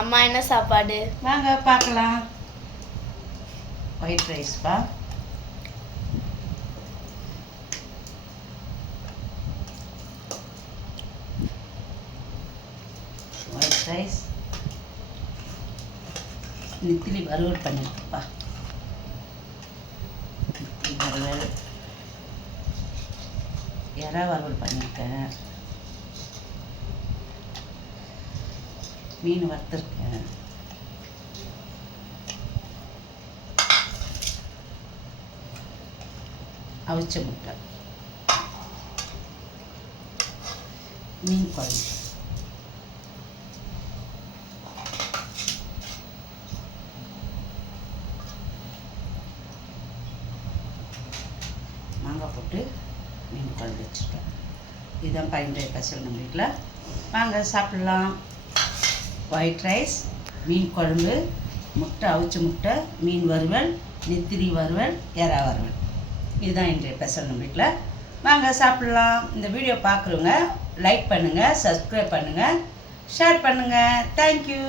அம்மா என்ன சாப்பாடு? வாங்க பார்க்கலாம். ஒயிட் ரைஸ்ப்பா. ஒயிட் ரைஸ், நெத்திலி வறுவல் பண்ணியிருக்குப்பா. நெத்திலி வறுவல், எறா வறுவல் பண்ணியிருக்கேன், மீன் வறுத்துருக்கேன், அவிச்ச முட்டை, மீன் குழம்பு. மாங்காய் போட்டு மீன் குழம்பு வச்சுருக்கேன். இதுதான் பையனுடைய ஸ்பெஷல் நம்ம வீட்டில். வாங்க சாப்பிட்லாம். ஒயிட் ரைஸ், மீன் குழம்பு, முட்டை, அவிச்ச முட்டை, மீன் வறுவல், நெத்திலி வறுவல், எறா வறுவல். இதுதான் இன்றைய ஸ்பெஷல் நம்ம வீட்டில். வாங்க சாப்பிட்லாம். இந்த வீடியோ பார்க்குறவங்க லைக் பண்ணுங்கள், சப்ஸ்கிரைப் பண்ணுங்கள், ஷேர் பண்ணுங்கள். தேங்க்யூ.